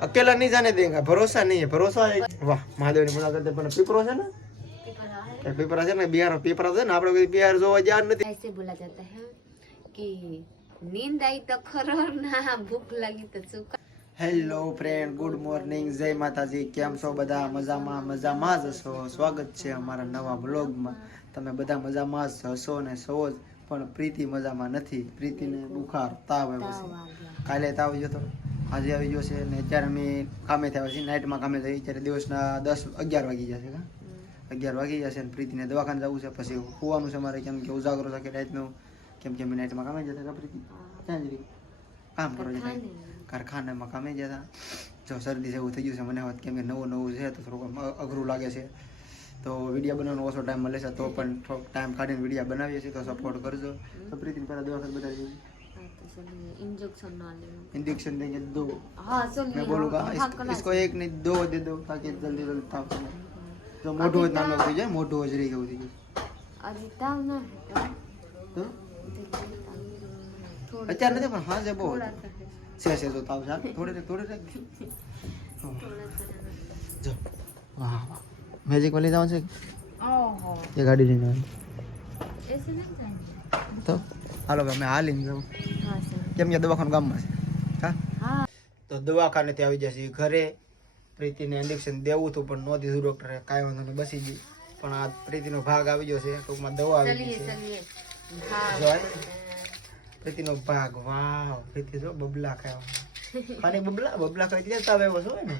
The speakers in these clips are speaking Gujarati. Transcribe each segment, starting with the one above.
अकेला नहीं जाने देगा भरोसा नहीं है भरोसा है वाह महादेव ની મુલાકાતે પણ પીપરો છે ને કે પીપરા છે ને બિહાર પીપરા છે ને આપણે કોઈ બિહાર જોવા જ્યાં નથી ऐसे बोला जाता है कि नींद आई तो खरो ना भूख लगी तो सुखा હેલો ફ્રેન્ડ ગુડ મોર્નિંગ જય માતાજી કેમ છો બધા મજામાં મજામાં જ હશો સ્વાગત છે અમારા નવા બ્લોગમાં તમે બધા મજામાં જ હશો ને છો જ પણ પ્રીતિ મજામાં નથી પ્રીતિને બુખાર તાવ આવ્યો છે કાલે તાવ આવ્યો હતો આજે આવી ગયો છે ને અત્યારે અમે કામે થયા છીએ નાઇટમાં કામે થઈ અત્યારે દિવસના દસ અગિયાર વાગી જશે અગિયાર વાગી જશે અને પ્રીતિને દવાખાને જવું છે પછી હોવાનું છે મારે કેમ કે ઉજાગરો થાય રાતનું. કેમ કે અમે નાઇટમાં કામે જતા હતા પ્રીતિ? ક્યાં જ કામ કરવા જતા કારખાનામાં કામે જતા જો શરદી જેવું થઈ ગયું છે મને હોત કેમ કે નવું નવું છે તો થોડુંક અઘરું લાગે છે. તો વીડિયો બનાવવાનો ઓછો ટાઈમ મળે છે તો પણ થોડોક ટાઈમ કાઢીને વીડિયો બનાવીએ છીએ તો સપોર્ટ કરજો. તો પ્રીતિને પહેલાં દવા બધા इंजेक्शन ना ले इंजेक्शन देंगे दो हाँ चलिए मैं बोलूँगा हाँ, इस, कला- इसको एक नहीं दो दे दो ताकि जल्दी जल्दी ताव चले जो मोटो જ નાનો થઈ જાય મોટું જ રહી ગયું થઈ ગયું अभी ताव ना है તો थोड़ा અત્યારે નથી પણ હા છે બહુ थोड़ा सा है છે છે જો તાવ છે થોડે રે થોડે રે थोड़ा सा જો વાહ વાહ મેજિક વાલી જાવ છે ओहो એ ગાડી લઈને આવી. ऐसे नहीं जाएंगे તો હાલો અમે હાલીને કેમ કે દવાખાનું ગામમાં છે. હા? તો દવાખાનેથી આવી જશે ઘરે. પ્રીતિને ઇન્જેક્શન દેવું હતું પણ નો દીધું ડોક્ટરે કાંઈ વાંધો નહીં બસી ગઈ. પણ આ પ્રીતિનો ભાગ આવી ગયો છે ટૂંકમાં દવા આવી ગઈ છે. પ્રીતિનો ભાગ. વાવ પ્રીતિ જો બબલા ખાવા ખાલી બબલા? બબલા ખાઈ લેતા આવ્યો છો ને?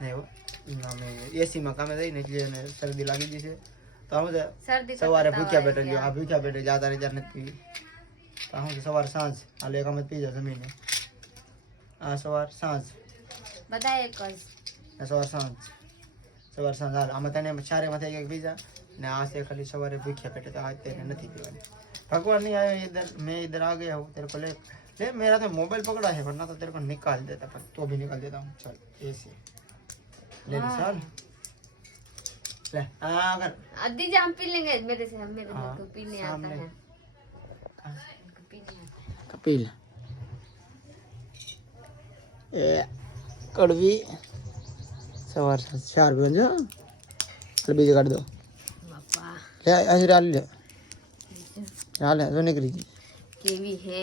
નહીં અમે એસીમાં કામે થઈને એટલે એને શરદી લાગી ગઈ છે. તો અમે સવારે ભૂખ્યા બેઠા જો આ ભૂખ્યા બેઠે જાતા રહી ત્યાં નથી. હું સવાર સાંજ હાલ એક અમે પી જાય જમીને આ સવાર સાંજ बताए कल આ સવાર સાંજ સવાર સાંજ હાલ આમાં તને ચારે માંથી એક પીઝા ને આ છે ખાલી સવારે ભૂખ્યા પેટે તો આ તેને નથી પીવાની भगवान नहीं आया इधर मैं इधर आ गया हूँ तेरे को ले ले मेरा तो मोबाइल पकड़ा है वरना तो तेरे को निकाल देता पर तो भी निकाल देता हूँ चल ऐसे ले ले चल ले हाँ कर अद्दी जाम पी लेंगे मेरे से मेरे हाँ, को पीने आता सामने। है को पीने आता है કપિલ એ કડવી. સવાર ચાર બન જો એટલે બીજું કાઢ દો. લે અહીં રાલ લે. રાલ હે જો નીકળી ગઈ. કેવી હે?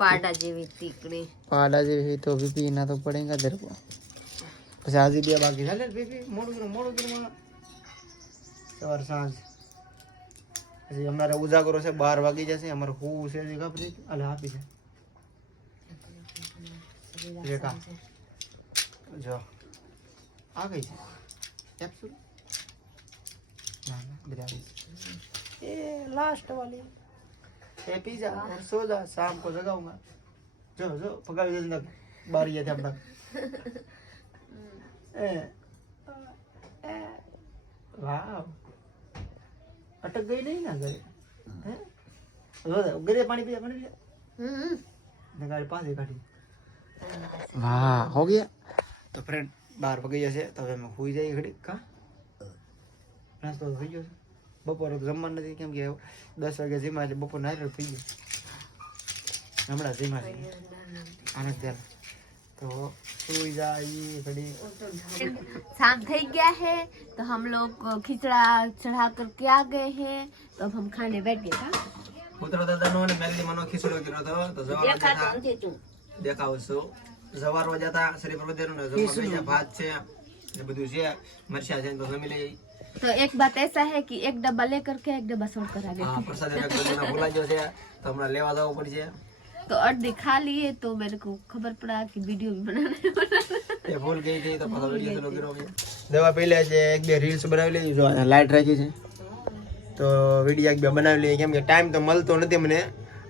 પાડા જેવી તીકડી. પાડા જેવી તો બી પીના તો પડેગા તેરે કો પછી આજે બે બાકી ચાલે મોડું મોડું. સવાર સાંજ. પછી અમારે ઉજાગરો છે બાર વાગી જશે અમારે હું છે જે ખબર અલે આપી છે રેખા જો આ ગઈ છે કેપ્સ્યુલ ના ના બધા આવી છે એ લાસ્ટ વાલી એ पिज्जा और सो जा शाम को जगाऊंगा जो जो पकावी देना बारी है हम तक ए ए वाह અટક ગઈ નહીં ને ઘરે? હે? ઘરે પાણી પીયા પાણી પીયા ને ગાડી પાસે કાઢી. વાહ હો ગયા. તો ફ્રેન્ડ બાર પગી જશે તો હવે અમે હોઈ જઈએ ઘડી કા? નાસ્તો થઈ ગયો છે. બપોર જમવાનું નથી કેમ કે દસ વાગે જીમા એટલે બપોર નાયરો થઈ ગયો. હમણાં જીમા છે. આનંદ ધ્યાન તો સુઈ જાય ઘડી शाम થઈ ગયા है तो हम लोग खिचड़ा चढ़ा कर के आ गए हैं तो अब हम खाने बैठ गए था પુત્ર દાદાનો અને મેલની મનો ખીચડો કર્યો હતો તો જવા જતા દેખાવ છો સવારમાં જતા શ્રી પ્રભુદેવનો ને જમવા બેસ્યા, ભાત છે એ બધું છે મરચા છે તો જમી લઈએ तो एक बात ऐसा है कि एक डब्बा लेकर के एक डब्बा छोड़ कर आ गए હા પ્રસાદ એક બધું ભૂલાઈ ગયો છે તો હમણાં લેવા જવું પડશે तो अर्धी खा लिए तो मेरे को खबर पड़ा कि वीडियो भी बनाना है એ ભૂલ ગઈ હતી તો પાછો વિડીયો ચાલુ કર્યો મેં. દવા પી લે છે એક બે રીલ્સ બનાવી લેજો જો અહીંયા લાઈટ રાખી છે તો વિડીયો એક બે બનાવી લઈએ કેમ કે ટાઈમ તો મળતો નથી મને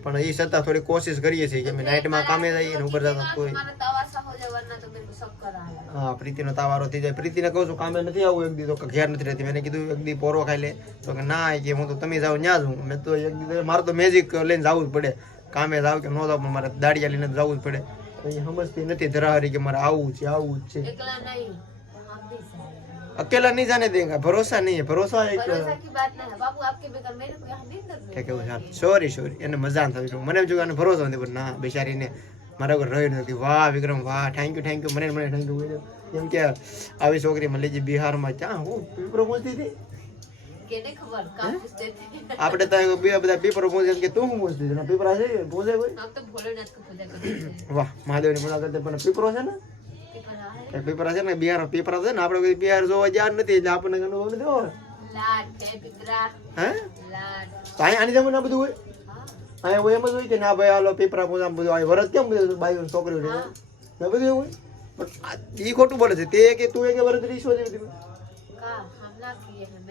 પણ એ છતાં થોડી કોશિશ કરીએ છીએ કે અમે નાઇટમાં કામે જઈએ ને ઉપર જતા કોઈ तवा सा हो जाए वरना तो मेरे को शक्कर आ रहा હા પ્રીતિનો તાવારો થઈ જાય પ્રીતિને કહું છું કામે નથી આવું એક દી તો કે ઘેર નથી રહેતી મેં કીધું એક દી પોરો ખાઈ લે તો કે ના કે હું તો તમે જાઓ ત્યાં જ હું મેં તો એક દી મારે તો મેજિક લઈને જવું જ પડે કામે જાવ કે ન જાવ પણ મારે દાડિયા લઈને જવું જ પડે તો એ સમજતી નથી ધરાહરી કે મારે આવું છે આવું જ છે एकला नहीं हम भी सही अकेला नहीं जाने देगा भरोसा नहीं है भरोसा एक भरोसा की बात नहीं है बाबू आपके बगैर मेरे को यहाँ नींद नहीं કે કેવું છે સોરી સોરી એને મજા ન થવી મને એમ જોયું કે આને ભરોસો નથી પણ ના બિચારીને મારા ઘર રહી નથી વાહ વિક્રમ વાહ થેન્ક યુ થેન્ક યુ મને મને થેન્ક યુ એમ કે આવી છોકરી મળી છે બિહારમાં ક્યાં હું પીપરો પહોંચતી હતી આપણે તો બે બધા પેપર પૂછે કે તું શું પૂછતી તને પેપર છે પૂછે કોઈ? વાહ મહાદેવની પૂજા કરતી પણ પેપરો છે ને? પેપર છે ને? બિહાર પેપર છે ને? આપણે બિહાર જોવા જ્યાં નથી એટલે આપણને અનુભવ નથી હોય હે? આની જમવું ના બધું હોય? અહીંયા હોય એમ જ હોય કે ના ભાઈ હાલો પેપરા પૂજા બધું. આ વરત કેમ બધું બાઈ છોકરીઓ ને બધું એવું હોય? પણ એ ખોટું બોલે છે. તે કે તું એ કે વરત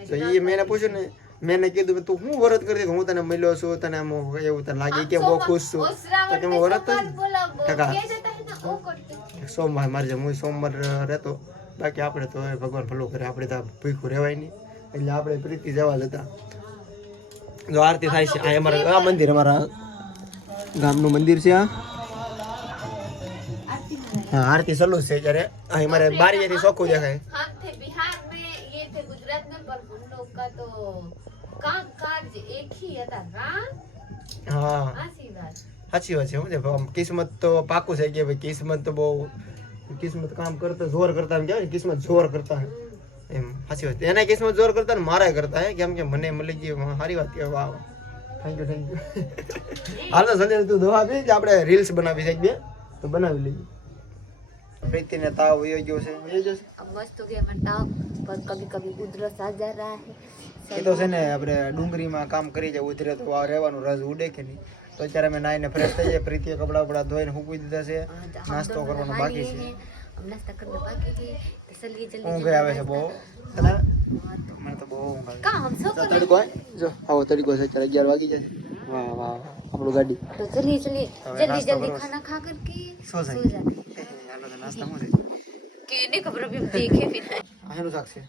તો એ પૂછ્યું ને મેં કીધું તું હું વરત કરી હું તને મળ્યો છું તને એવું તને લાગે કે બહુ ખુશ છું. તો કે હું વરત ટકા સોમવાર મારે જેમ હું સોમવાર રહેતો બાકી આપણે તો ભગવાન ભલું કરે આપણે ત્યાં ભૂખું રહેવાય નહીં. એટલે આપણે પ્રીતિ જવા જતા. જો આરતી થાય છે આ અમારા આ મંદિર અમારા ગામનું મંદિર છે આ. હા આરતી સલું છે જ્યારે અમારે બારીએથી ચોખ્ખું દેખાય. કાકા તો કાક કાક જે એકી હતા. કા હા. આશીર્વાદ સાચી વાત છે સમજે કિસ્મત તો પાકું છે કે ભાઈ કિસ્મત તો બહુ કિસ્મત કામ કરતા જોર કરતા એમ કહેવાય કિસ્મત જોર કરતા એમ. સાચી વાત. એના કિસ્મત જોર કરતા ને મારા કરતા હે કેમ કે મને મળી ગઈ સારી વાત કે વાહ થેન્ક યુ થેન્ક યુ હાલ તો સંજય તું દવા પી કે આપણે રીલ્સ બનાવી શકીએ બે? તો બનાવી લઈએ. પ્રીતિને તાવ વયો ગયો છે. વયો ગયો છે? મસ્ત કે મને તાવ. पर कभी कभी उधरस आ जा रहा है એ તો છે ને આપણે ડુંગળીમાં કામ કરી જાય ઉતરે તો આ રહેવાનું રસ ઉડે કે નહીં તો અત્યારે અમે નાઈને ફ્રેશ થઈ જાય પ્રીતિએ કપડાં બપડા ધોઈને મૂકી દીધા છે નાસ્તો કરવાનો બાકી છે अब नाश्ता करना बाकी है तो चलिए जल्दी ઊંઘ આવે છે બહુ તને? મને તો બહુ ઊંઘ આવે कहाँ हम सब તો તડકો હે? જો આવો તડકો છે અત્યારે અગિયાર વાગી જાય વાહ વાહ આપણું ગાડી तो चलिए चलिए હવે जल्दी नाश्ता जल्दी करो। खाना खा करके સો सो જાય जाते એ, હાલો તો નાસ્તા શું છે कि नहीं खबर अभी हम હેનું શાક છે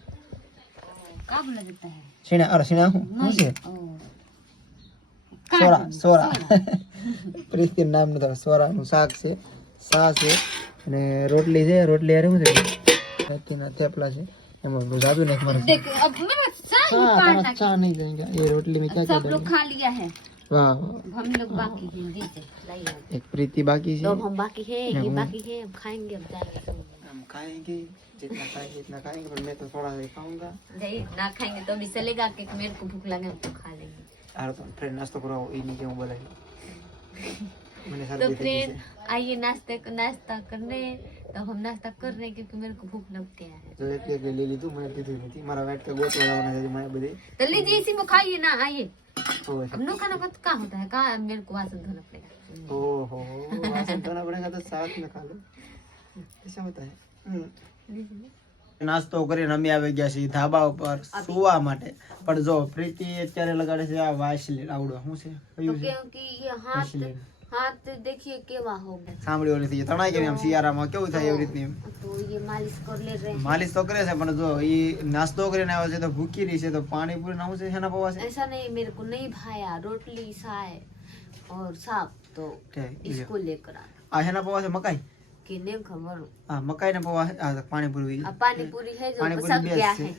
કાબુ લગતા હે છીણા અરે છીણા હું શું છે સોરા સોરા પ્રીતિ નામ નું તો સોરા નું શાક છે સા છે અને રોટલી છે રોટલી અરે શું છે તેના થેપલા છે એમાં જાદુ ને મર देख अब मेरा सारा पार्ट आ अच्छा नहीं देंगे ये रोटली में क्या क्या सब लोग खा लिया है। वाह। हम लोग बाकी हिंदी से एक प्रीति बाकी है हम बाकी है ये बाकी है अब खाएँगे अब जाएँगे हम खाएँगे जितना खाएँगे जितना खाएँगे पर मैं तो थोड़ा सा खाऊँगा नहीं ना खाएँगे तो भी चलेगा कि मेरे को भूख लगे हम तो खा लेंगे। यार तो फ्रेंड नाश्ता करो ये नहीं क्यों बोला मैंने तो फ्रेंड आइए नाश्ते नाश्ता करने तो हम नाश्ता कर रहे हैं क्योंकि मेरे को भूख लगती है। जो एक एक ले ली तू मैंने पीती नहीं थी। मारा वेट का गोट लगाना चाहिए मैं बदे। तो लीजिए इसी को खाइए ना आइए। ओ हम लोग खाना का कहाँ होता है? कहाँ? मेरे को वासन धोना पड़ेगा। ओहो वासन धोना पड़ेगा तो साथ में खा लो। નાસ્તો કરીને અમે આવી ગયા છીએ ધાબા ઉપર સુવા માટે પણ જો પ્રીતિ અત્યારે લગાડે છે આ વાસલીન આવડો શું છે तो કયું છે क्योंकि ये हाथ વાસલીન हाथ देखिए केवा हो गया સાંભળ્યું નથી તણાઈ કરી આમ શિયાળામાં કેવું થાય એવી રીતની એમ. तो ये मालिश कर ले रहे हैं માલિશ તો કરે છે પણ જો ઈ નાસ્તો કરીને આવે છે તો ભૂખી રહી છે તો પાણીપુરી નાવું છે એના પવા છે ऐसा नहीं मेरे को नहीं भाया रोटली साय और साग तो કે ઈ લ્યો. इसको लेकर आ આ એના પવા છે મકાઈ कि नहीं खबर હા મકાઈ ના પવા છે. આ તો પાણીપુરી अब पानी पूरी है जो पानी पूरी सब बेस्ट गया છે है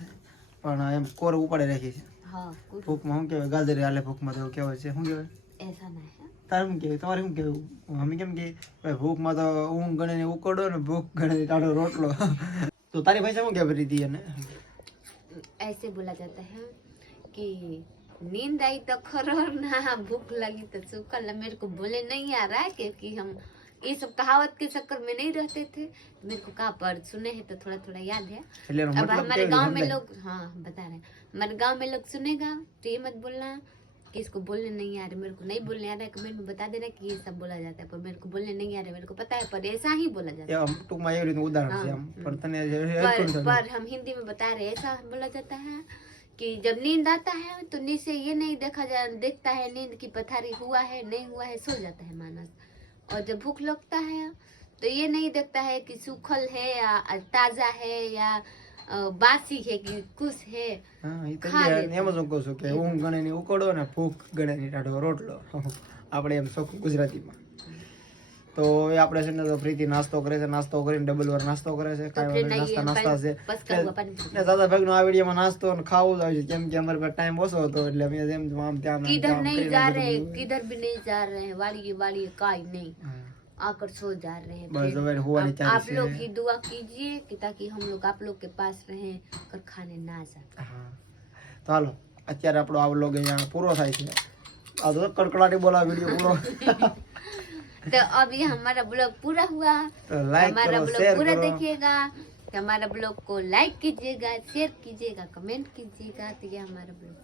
પણ એમ કોર ઉપાડે રાખી છે हाँ कुछ ભૂખમાં શું કહેવાય ગાજરી હાલે ભૂખમાં તો કહેવાય છે શું કહેવાય ऐसा नहीं है તારે શું કહેવાય તમારે શું કહેવું અમે કેમ કે ભાઈ ભૂખમાં તો ઊંઘ ગણે ને ઉકળો ને ભૂખ ગણે ને ટાઢો રોટલો તો તારી ભાઈ શું કહેવાય રીતિ એને ऐसे बोला जाता है कि नींद आई तो खरो ना भूख लगी तो सूखल मेरे को बोले नहीं आ रहा है क्योंकि हम ये सब कहावत के चक्कर में नहीं रहते थे। तो मेरे को कहा पर सुने हैं तो थोड़ा थोड़ा याद है। अब हमारे गाँव में लोग हाँ बता रहे हमारे गाँव में लोग सुनेगा तो ये मत बोलना कि इसको बोलने नहीं आ रहे। मेरे को नहीं बोलने आ रहा है कमेंट में बता देना कि ये सब बोला जाता है पर मेरे को बोलने नहीं आ रहा मेरे को पता है पर ऐसा ही बोला जाता है। हाँ, हम्म। पर, पर हम हिंदी में बता रहे ऐसा बोला जाता है कि जब नींद आता है तो नीचे ये नहीं देखा जा देखता है नींद की पथारी हुआ है नहीं हुआ है सो जाता है मानस। और जब भूख लगता है तो ये नहीं देखता है कि सूखल है या ताजा है या अ, बासी है कि कुछ है હા એ તો ખા જે લેતો. એમ જ હું કહું છું કે ઊંઘ ગણે ની ઉકળો ને ભૂખ ગણે ની ટાઢો રોટલો આપણે એમ શોખ ગુજરાતીમાં તો એ આપણે છે ને તો ફ્રીથી નાસ્તો કરે છે નાસ્તો કરીને ડબલ વાર નાસ્તો કરે છે કાંઈ નાસ્તા નાસ્તા છે. ને દાદા ભાગનો આ વિડીયોમાં નાસ્તો અને ખાવું જ હોય છે કેમ કે અમારે પર ટાઈમ ઓછો હતો એટલે અમે જેમ આમ ત્યાં કિધર નહીં જા રહે કિધર ભી નહીં જા રહે વાલી વાલી કાઈ નહીં. અત્યારે આપણો આ વ્લોગ અહીંયા પૂરો થાય છે. આ તો કડકડાટી બોલા વીડિયો પૂરો. तो अभी हमारा ब्लॉग पूरा हुआ। तो हमारा ब्लॉग पूरा देखिएगा। तो हमारा ब्लॉग को लाइक कीजिएगा शेयर कीजिएगा कमेंट कीजिएगा। तो ये हमारा ब्लॉग